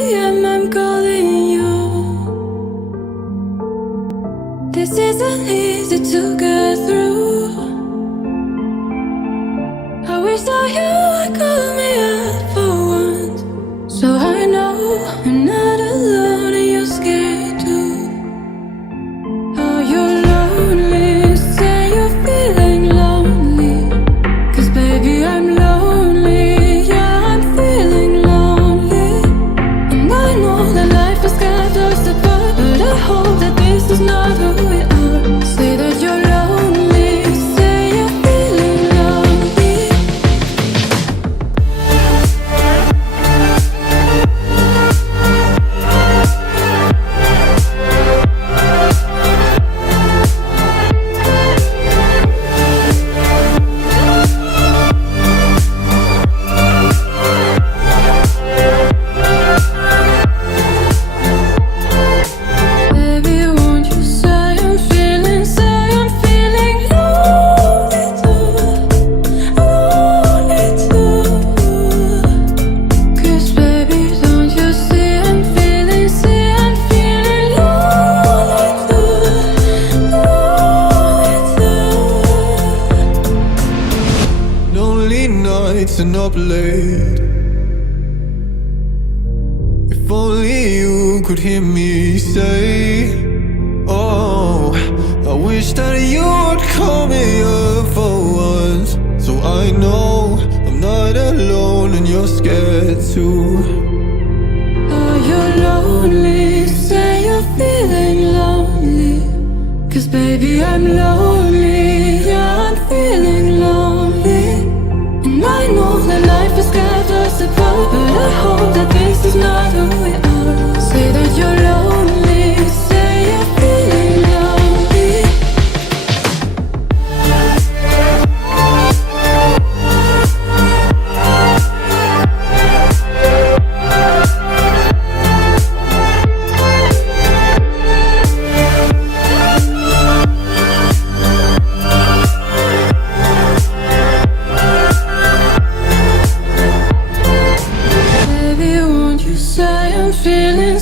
a.m. I'm calling you. This isn't easy to get through. I wish that you would call me up for once, so I know I'm not alone and you're scared too. Oh, you're lonely, say you're feeling lonely, 'cause baby I'm lonely, yeah I'm feeling lonely. And I know that life has got us apart, but I hope that this is not who we are. Say that you're lonely, say you're feeling lonely. Baby, won't you say I'm feeling lonely too, lonely too. 'Cause baby, don't you see I'm feeling lonely too, lonely too. Lonely nights and up late. If only you could hear me say, oh, I wish that you would call me up for once, so I know I'm not alone and you're scared too. Oh, you're lonely, say you're feeling lonely, 'cause baby I'm lonely, yeah I'm feeling lonely. And I know that life has got us apart, but I hope that this is not who we are. Say that you're lonely, say you're feeling lonely. Baby, won't you say I'm feeling